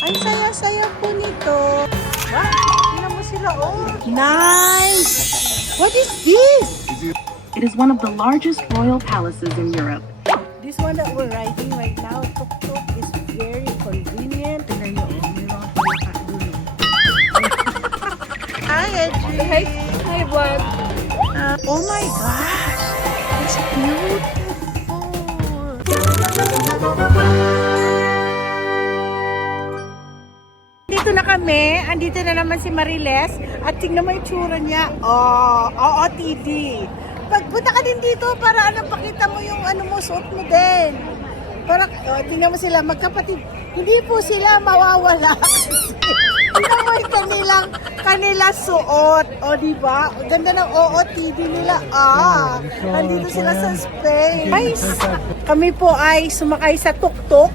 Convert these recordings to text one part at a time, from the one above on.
Ang saya-saya po nito. Wow, tingnan mo sila, oh. Nice! What is this? It is one of the largest royal palaces in Europe. This one that we're riding right now, tuk-tuk, is very convenient. Tingnan nyo, oh, may mga palaka dun. Hi, Edgy! Hi, vlog. Oh my gosh! It's beautiful! Dito na kami. Andito na naman si Mariles. At tingnan mo yung tsura niya. Oh, OOTD. Pagpunta ka din dito para pakita mo yung mo, suot mo din. Para, tingnan mo sila, magkapatid. Hindi po sila mawawala. Tingnan mo yung kanila suot. O, diba? Ganda ng OOTD nila. Nandito sila sa Spain. Guys, kami po ay sumakay sa tuk-tuk.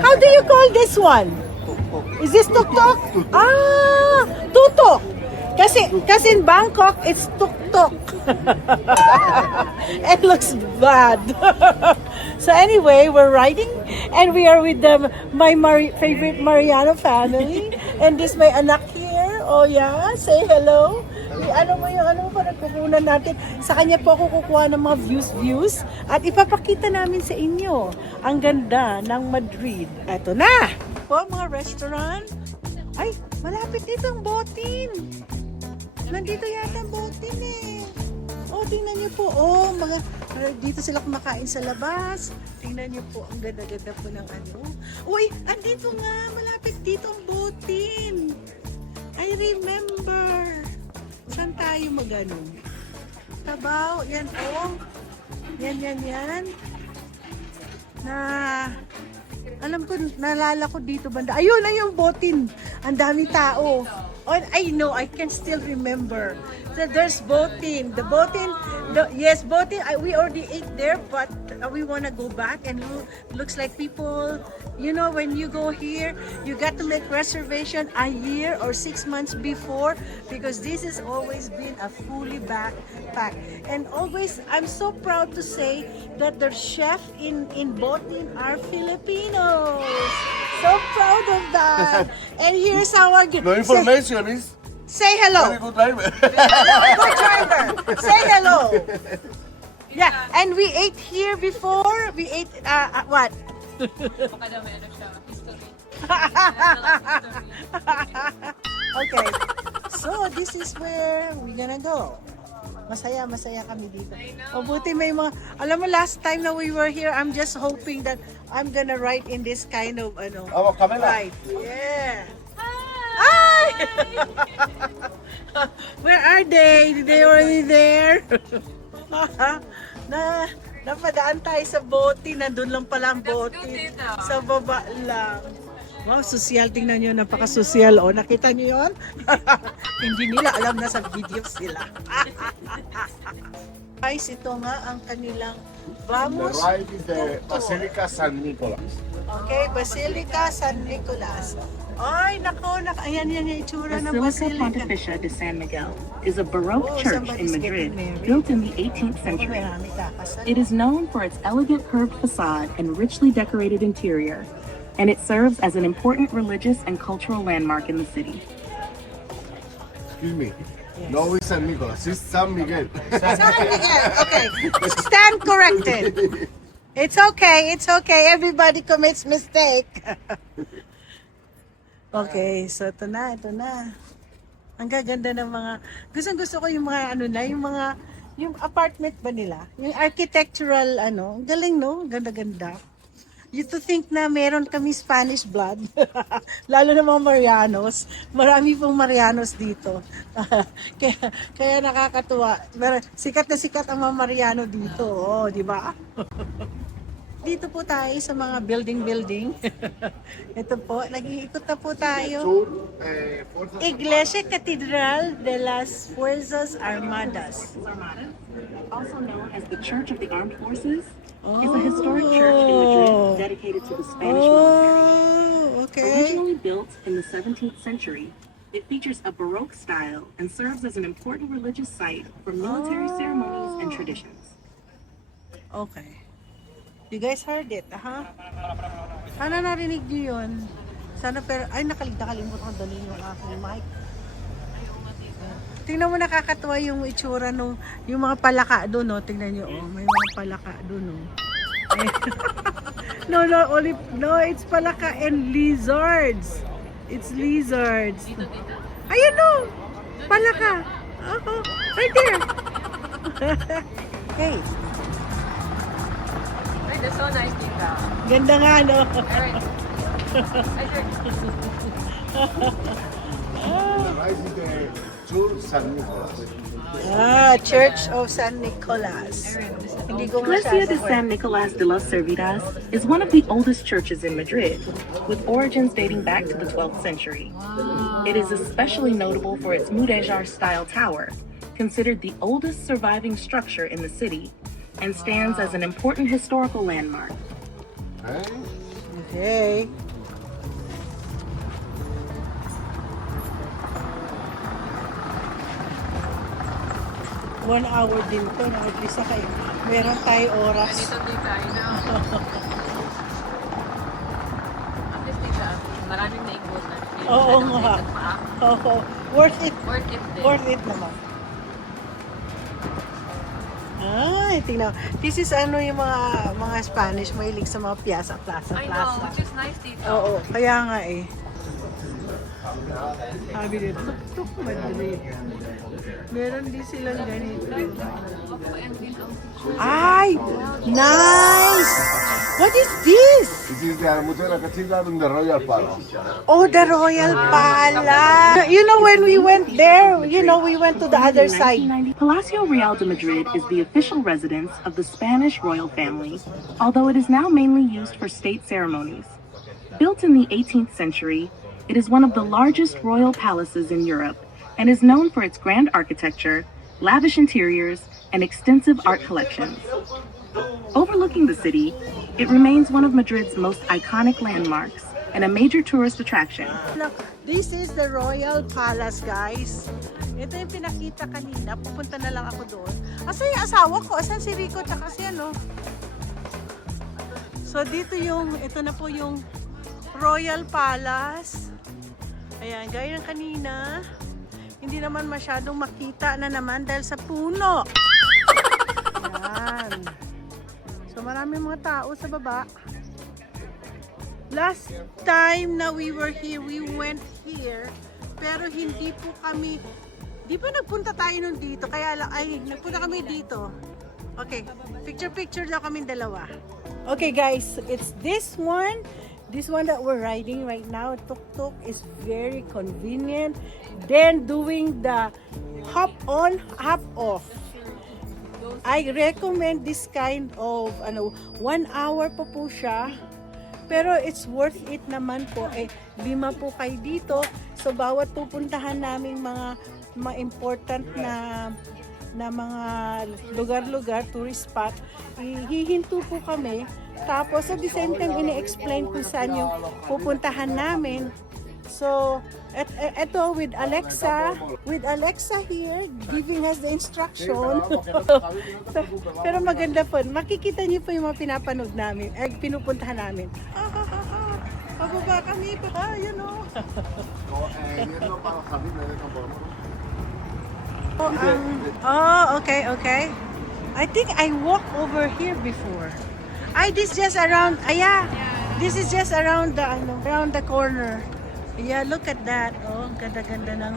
How do you call this one? Is this tuk-tuk? Tutok. Kasi in Bangkok, it's tuk-tuk. It looks bad. So anyway, we're riding and we are with my favorite Mariano family. And this my anak here. Oh yeah, say hello. Ano mo pa nagkukunan natin. Sa kanya po ako kukuha ng mga views. At ipapakita namin sa inyo ang ganda ng Madrid. Eto na! Po, mga restaurant. Ay, malapit dito ang Botin. Nandito yata ang Botin eh. Oh, tingnan niyo po. Oh, dito sila kumakain sa labas. Tingnan niyo po, ang ganda-ganda po ng Uy, andito nga, malapit dito ang Botin. I remember. Saan tayo Tabaw, yan oh. Yan. Alam ko, nalala ko dito banda. Ayun, Botin. Ang dami tao. Oh, I know, I can still remember. So there's Botin. Botin, we already ate there, but we want to go back. And looks like people, when you go here, you got to make reservation a year or 6 months before, because this has always been a fully packed. And always, I'm so proud to say that the chef in Botin are Filipinos. So proud of that. And here's our No information is say hello. very good driver. Good driver. Say hello. Yeah, and we ate here before. We ate what? Okay. So this is where we're gonna go. Masaya kami dito. O buti may mga, alam mo last time na we were here, I'm just hoping that I'm gonna ride in this kind of camera. ride. Yeah. Hi! Where are they? Are they already there? Napadaan tayo sa Botin. Nandun lang pala ang Botin. Sa baba lang. Wow, sosyal. Tingnan nyo, napaka-sosyal. O, nakita nyo yun? Hindi nila alam na sa video sila. Guys, ito nga ang kanilang Vamos. The right is the Basilica San Nicolas. Okay, Basilica San Nicolas. Ay, ayan yung itsura ng Basilica Basilica. Pontificia de San Miguel is a Baroque Oh, church somebody's in Madrid, getting married. built in the 18th century. Marami kakasal. It is known for its elegant curved facade and richly decorated interior, and it serves as an important religious and cultural landmark in the city. Excuse me. No, it's San Nicolas. It's San Miguel. San Miguel. Okay. Stand corrected. It's okay. Everybody commits mistake. Okay, so ito na. Ang gaganda ng mga, gusto ko yung mga yung apartment ba nila? Yung architectural ang galing no? Ganda-ganda. You to think na meron kami Spanish blood. Lalo na mga Marianos. Marami pong Marianos dito. kaya nakakatuwa. Sikat na sikat ang mga Mariano dito. Oh, di ba? Dito po tayo sa mga building. Ito po, nag-iikot na po tayo. Iglesia Catedral de las Fuerzas Armadas. Also known as the Church of the Armed Forces, is a historic church in Madrid dedicated to the Spanish military. Okay. Originally built in the 17th century, it features a Baroque style and serves as an important religious site for military ceremonies and traditions. Okay. You guys heard it, Sana narinig niyo yun. Sana pero, ay nakalimutan ko dalhin yung aking mic. Tingnan mo nakakatuwa yung itsura nung, yung mga palaka doon, no? Tingnan nyo, oh, may mga palaka doon, no? No, it's palaka and lizards. It's lizards. Ayun, no! Palaka. Oh, right there. Hey. Ay, that's so nice, Tita. Ganda nga, no? Alright. Ay, sir. The rice is the Church San Nicolas. Church of San Nicolas. Hindi ko Iglesia de masyado. San Nicolás de las Servidas is one of the oldest churches in Madrid, with origins dating back to the 12th century. It is especially notable for its Mudéjar-style tower, considered the oldest surviving structure in the city, and stands as an important historical landmark. Eh? Okay. One hour din to, no? At least kayo. Meron tayo oras. Dito, Tita, I know. At least, Tita, maraming naikutan. Oo nga. Oo. Worth it. Worth it din. Worth it naman. Ay, tingnan. This is ano yung mga Spanish, mahilig sa mga plaza. I know, which is nice, Tita. Oo, kaya nga eh. Sabi din, tuk-tuk Madrid. Meron din silang ganito. Ay! Nice! What is this? This is the Almudena Cathedral in the Royal Palace. Oh, the Royal Palace. You know, when we went there, we went to the other In side. 1990, Palacio Real de Madrid is the official residence of the Spanish royal family, although it is now mainly used for state ceremonies. Built in the 18th century, it is one of the largest royal palaces in Europe and is known for its grand architecture, lavish interiors, and extensive art collections. Overlooking the city, it remains one of Madrid's most iconic landmarks and a major tourist attraction. Look, this is the Royal Palace, guys. Ito yung pinakita kanina. Pupunta na lang ako doon. Kasi yung asawa ko, asan si Rico, tsaka si ano. So dito ito na po yung Royal Palace. Ayan, gaya ng kanina. Hindi naman masyadong makita na naman dahil sa puno. Ayan. So maraming mga tao sa baba. Last time na we were here, we went here. Pero hindi po kami, di ba nagpunta tayo nun dito? Kaya lang, nagpunta kami dito. Okay, picture lang kami dalawa. Okay guys, it's this one. This one that we're riding right now, tuk-tuk, is very convenient. Then doing the hop on, hop off. I recommend this kind of 1 hour pa po siya. Pero it's worth it naman po. 5 po kayo dito. So bawat pupuntahan naming mga important na mga lugar-lugar, tourist spot, hihinto po kami. Tapos at the same time, ini-explain kung saan yung pupuntahan namin. So, eto with Alexa here, giving us the instruction. Pero maganda po. Makikita niyo po yung mga pinapanood namin, pinupuntahan namin. Pababa kami, yun o. Okay. I think I walked over here before. This just around, this is just around the corner. Yeah, look at that. Oh, ganda-ganda ng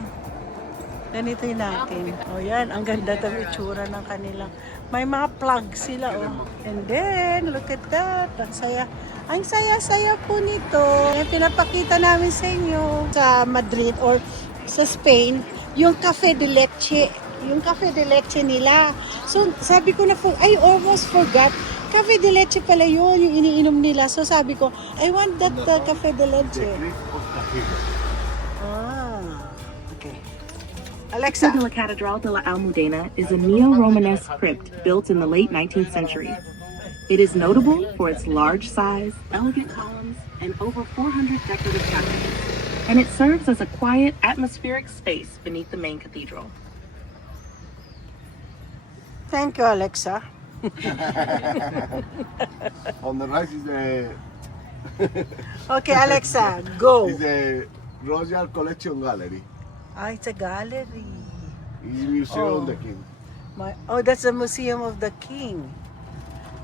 ganito yung natin. Oh, yan. Ang ganda ng itsura ng kanilang. May mga plug sila, oh. And then, look at that. Ang saya. Ang saya-saya po nito. Yung pinapakita namin sa inyo sa Madrid or sa Spain, yung Cafe de Leche. Yung Cafe de Leche nila. So, sabi ko na po, I almost forgot. Cafe de Leche pala yun, yung iniinom nila. So, sabi ko, I want that Cafe de Leche. Okay. Alexa. The Catedral de la Almudena is a neo-Romanesque crypt built in the late 19th century. It is notable for its large size, elegant columns, and over 400 decorative cabinets, and it serves as a quiet, atmospheric space beneath the main cathedral. Thank you, Alexa. On the right is the Okay, Alexa, go. It's a Royal Collection Gallery. Ah, it's a gallery. It's Museum Oh. of the King. That's the Museum of the King.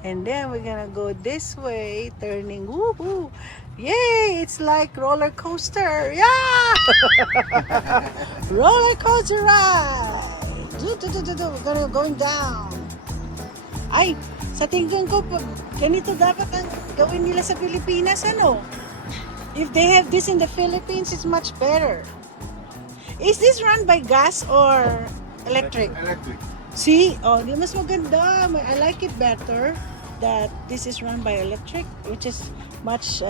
And then we're gonna go this way, turning. Woohoo! Yay! It's like roller coaster. Yeah! Roller coaster ride. We're gonna going down. Ay, sa tingin ko, pag ganito dapat ang gawin nila sa Pilipinas, ano? If they have this in the Philippines, it's much better. Is this run by gas or electric? Electric. See? Oh, di mas maganda. I like it better that this is run by electric, which is much,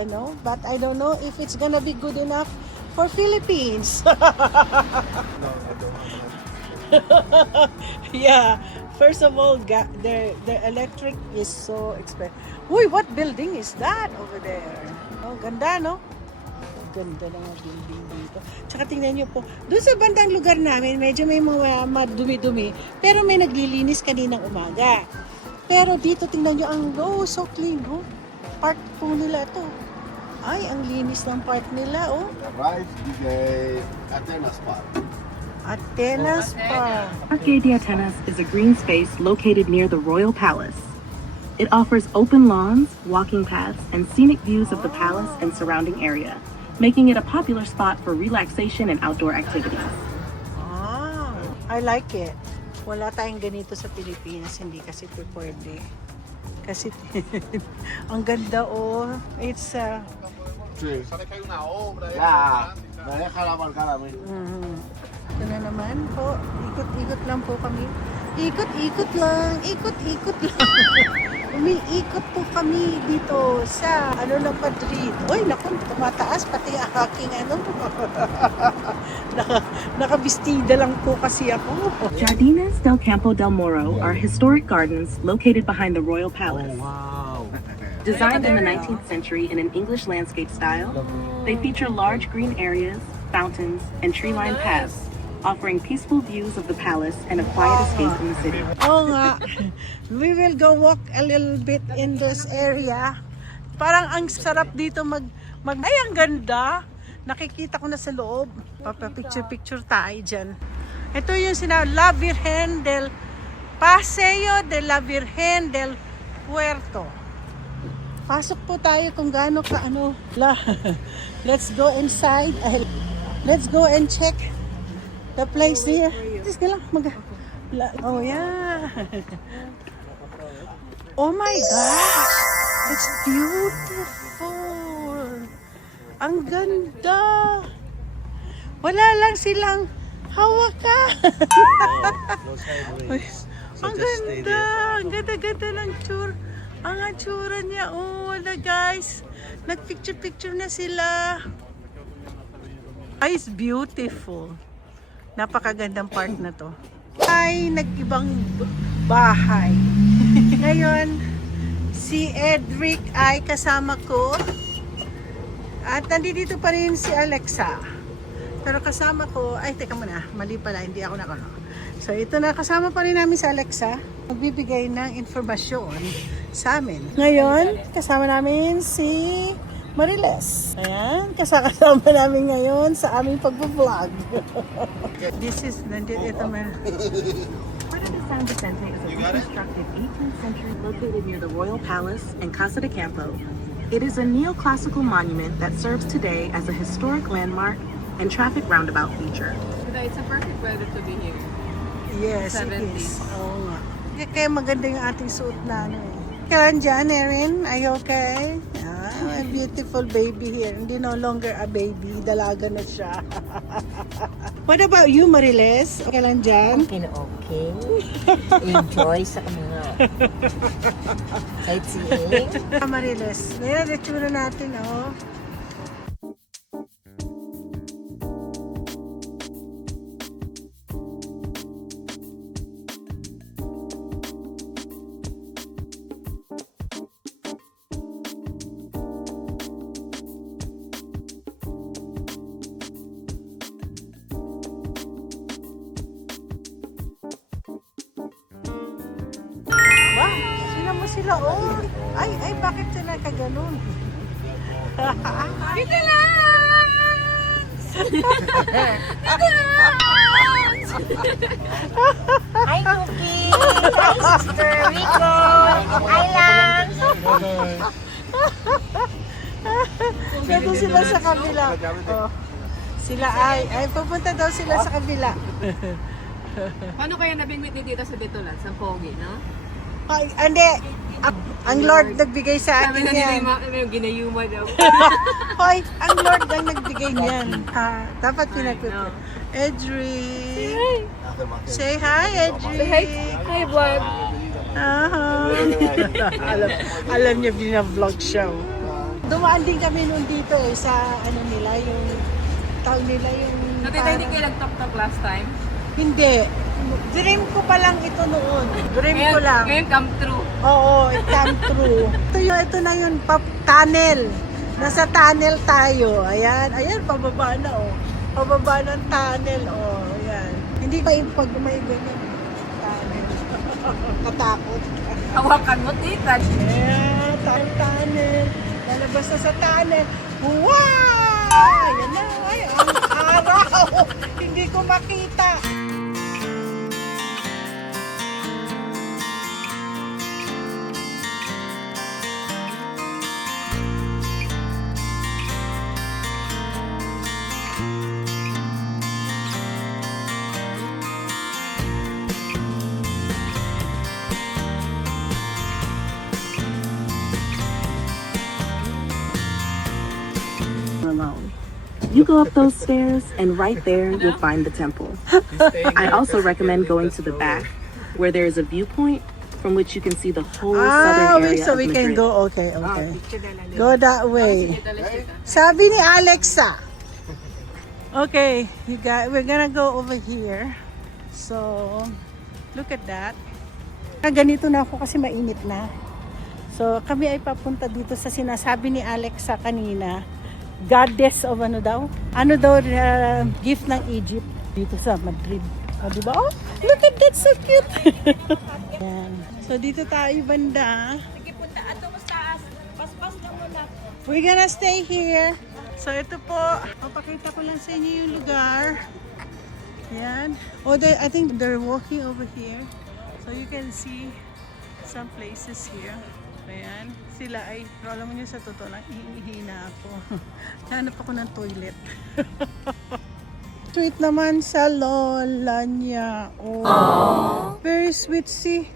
but I don't know if it's gonna be good enough for Philippines. Yeah. First of all, their electric is so expensive. Uy, what building is that over there? Oh, ganda, no? Ganda ng mga building dito. Tsaka tingnan nyo po, doon sa bandang lugar namin, medyo may mga madumi-dumi, pero may naglilinis kaninang umaga. Pero dito tingnan nyo, so clean, oh. Park po nila to. Ay, ang linis ng park nila, oh. The right is a Atenas Park. Atenas Park. Parque de Atenas is a green space located near the Royal Palace. It offers open lawns, walking paths, and scenic views of the palace and surrounding area, making it a popular spot for relaxation and outdoor activities. Ah, I like it. Wala tayong ganito sa Pilipinas, hindi kasi ito pwede. Kasi ang ganda, oh. It's Sí. Ya, me deja la marcar a mí. Ito na naman po. Ikot-ikot lang po kami. Ikot-ikot lang. Ikot-ikot lang. Umiikot po kami dito sa ng Madrid. Uy, naku, tumataas pati ang aking nakabistida lang po kasi ako. Jardines del Campo del Moro are historic gardens located behind the Royal Palace. Wow. Designed in the 19th century in an English landscape style, they feature large green areas, fountains, and tree-lined paths, offering peaceful views of the palace and a quiet escape from the city. Oo nga. We will go walk a little bit in this area. Parang ang sarap dito ay, ang ganda. Nakikita ko na sa loob. Papapicture-picture tayo dyan. Ito yung La Virgen del Paseo de la Virgen del Puerto. Pasok po tayo kung gaano ka Let's go inside. Let's go and check the place here. Just lang oh yeah. Oh my gosh. It's beautiful. Ang ganda. Wala lang silang hawakan. Ang ganda. Ang ganda-ganda ng tour. Ang atsura niya, oh, wala guys. Nag-picture-picture na sila. Ay, it's beautiful. Napakagandang park na to. Ay, nag-ibang bahay. Ngayon, si Edric ay kasama ko. At nandito pa rin si Alexa. Pero kasama ko, ay teka muna, mali pala, hindi ako nakuha. So ito na, kasama pa rin namin si Alexa. Magbibigay ng informasyon sa amin. Ngayon, kasama namin si Mariles. Ayan, kasama namin ngayon sa aming pag-vlog. This is, ito man. Puerto de San Vicente is a reconstructed 18th century located near the Royal Palace and Casa de Campo. It is a neoclassical monument that serves today as a historic landmark and traffic roundabout feature. It's a perfect weather to be here. Yes, it 70s. is. Oo nga. Kaya maganda yung ating suot na Kailan dyan, Erin? Are you okay? Ah, a beautiful baby here. Hindi no longer a baby. Dalaga na siya. What about you, Mariles? Kailan dyan? Okay na okay. Enjoy sa mga sightseeing. Mariles, ngayon, itsura natin, oh. Sila mo sila, oh. Ay, bakit sila kaganon? Dito lang! Dito lang! Hi, Cookie! Hi, Sister Rico! Hi, Lance! Dito sila sa kabila. Oh. Sila ay pupunta daw sila sa kabila. Paano kaya nabingwit ni Tita sa Bitolan? Sa Pogi, no? Ay, hindi. Ang Lord nagbigay sa Sabi akin na yan. nila yung ginayuma daw. Hoy, ang Lord ang nagbigay niyan. Dapat pinagpipit. Edric. Say hi, Edric. Hi, vlog. Alam niya, bina-vlog siya. Dumaan din kami noon dito sa ano nila, yung tawag nila yung... Natita, hindi kayo nag-talk last time? Hindi. Dream ko pa lang ito noon. Dream ko lang. Ngayon come true. Oo, it come true. Ito na yun, tunnel. Nasa tunnel tayo. Ayan, pababa na oh. Pababa ng tunnel oh. Ayan. Hindi pa yung pag may ganyan. Tunnel. Katakot. Hawakan mo, Tita. Ayan, tunnel. Lalabas na sa tunnel. Wow! Ayan na. Ay, ang araw. Hindi ko makita. Alone. You go up those stairs, and right there you'll find the temple. I also recommend going to the back, where there is a viewpoint from which you can see the whole southern area so of we Madrid. can go. Okay. Go that way. Sabi ni Alexa. Okay, we're gonna go over here. So, look at that. Ganito na ako kasi mainit na. So, kami ay papunta dito sa sinasabi ni Alexa kanina. Goddess of ano daw? Ano daw gift ng Egypt dito sa Madrid. O, diba? Oh, look at that, so cute. Yan. So, dito tayo banda. We're gonna stay here. So, ito po. Papakita ko lang sa inyo yung lugar. Yan. Oh, I think they're walking over here. So, you can see some places here. Ayan. Sila ay, alam mo nyo sa totoo lang, ihihina ako. Hanap ako ng toilet. Sweet naman sa lola niya. Oh. Very sweet si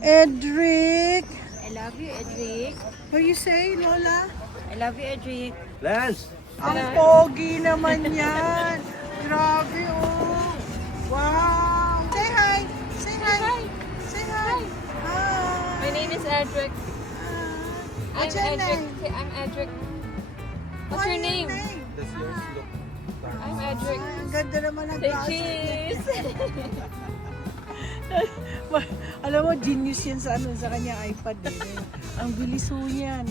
Edric. I love you, Edric. What you say, Lola? I love you, Edric. Lance! Ang pogi naman yan. Grabe, oh. Wow. Say hi. Say hi. Say hi. Hi. My name is Edric. What's your name? I'm Edric. What's What your is name? I'm Edric. Ay, ang ganda naman ng Say glasses. cheese. Alam mo, genius yan sa kanyang iPad eh. Ang bilis ho yan.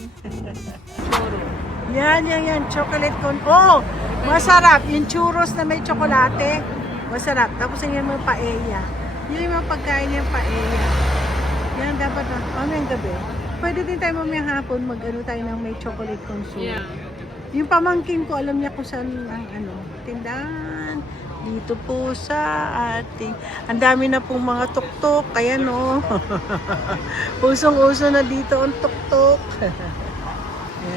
Yan. Chocolate cone. Oh, masarap. Yung churros na may tsokolate. Masarap. Tapos yung mga paella. Yun yung mga pagkain yung paella. Yan dapat na. Mamayang gabi. Pwede din tayo mamayang hapon mag-ano tayo ng may chocolate cone soup. Yeah. Yung pamangkin ko, alam niya kung saan ang tindahan. Dito po sa ating, ang dami na pong mga tuktok, kaya no. Usong-uso na dito ang tuktok.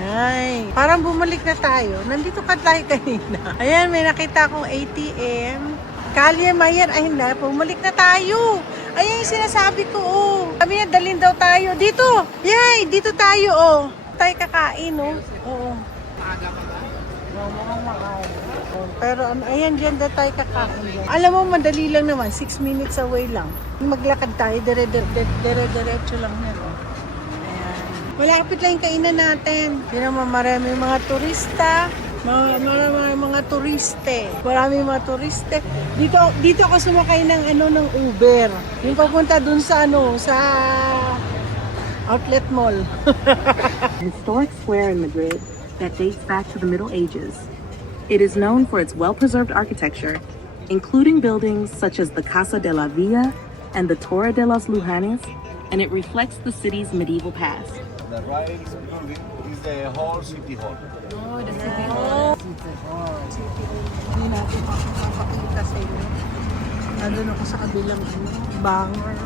Ay, parang bumalik na tayo. Nandito ka tayo kanina. Ayan, may nakita akong ATM. Kalye Mayer, ay hindi, bumalik na tayo. Ayan yung sinasabi ko, oh. Sabi niya, dalhin daw tayo. Dito, yay, dito tayo, oh. Tayo kakain, oh. Oo. Maaga pa ba? Mukhang maaga. Oh, pero ayan, dyan na tayo kakain. Alam mo, madali lang naman. 6 minutes away lang. Maglakad tayo, dire-diretso lang yan. Oh. Ayan. Malapit lang yung kainan natin. Hindi naman marami mga turista. Mga turiste. Marami mga turiste. Dito ako sumakay ng ng Uber. Yung papunta dun sa sa outlet mall. Historic square in Madrid that dates back to the Middle Ages. It is known for its well-preserved architecture, including buildings such as the Casa de la Villa and the Torre de los Lujanes, and it reflects the city's medieval past. The right building is the whole city hall. Oh, the city Oh. Hindi natin makapakita sa inyo. Nandun ako sa kabilang banger.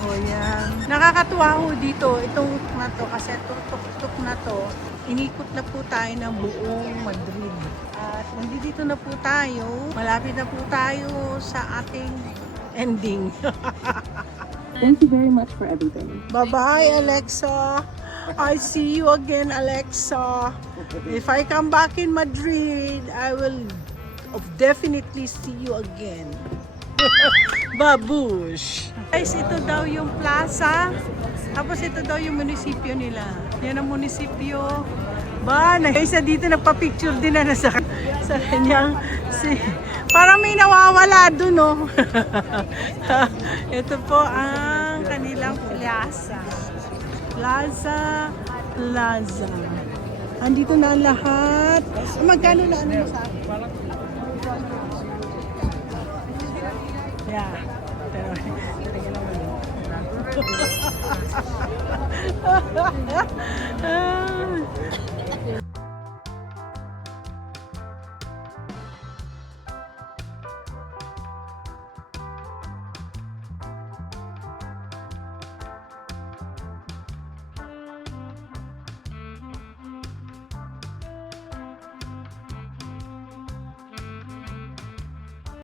O yan. Nakakatuwa ho dito. Itong na to, kasi itong tuk-tuk na to, inikot na po tayo ng buong Madrid. At nandito na po tayo. Malapit na po tayo sa ating ending. Thank you very much for everything. Bye-bye, Alexa. I see you again, Alexa. If I come back in Madrid, I will definitely see you again. Babush. Guys, ito daw yung plaza. Tapos ito daw yung munisipyo nila. Yan ang munisipyo. Guys, dito nagpa-picture din na sa kanyang parang may nawawala dun, no? Ito po ang kanilang plaza. Plaza. Andito na ang lahat. Magkano na ano sa akin? Yeah. Pero, talaga naman.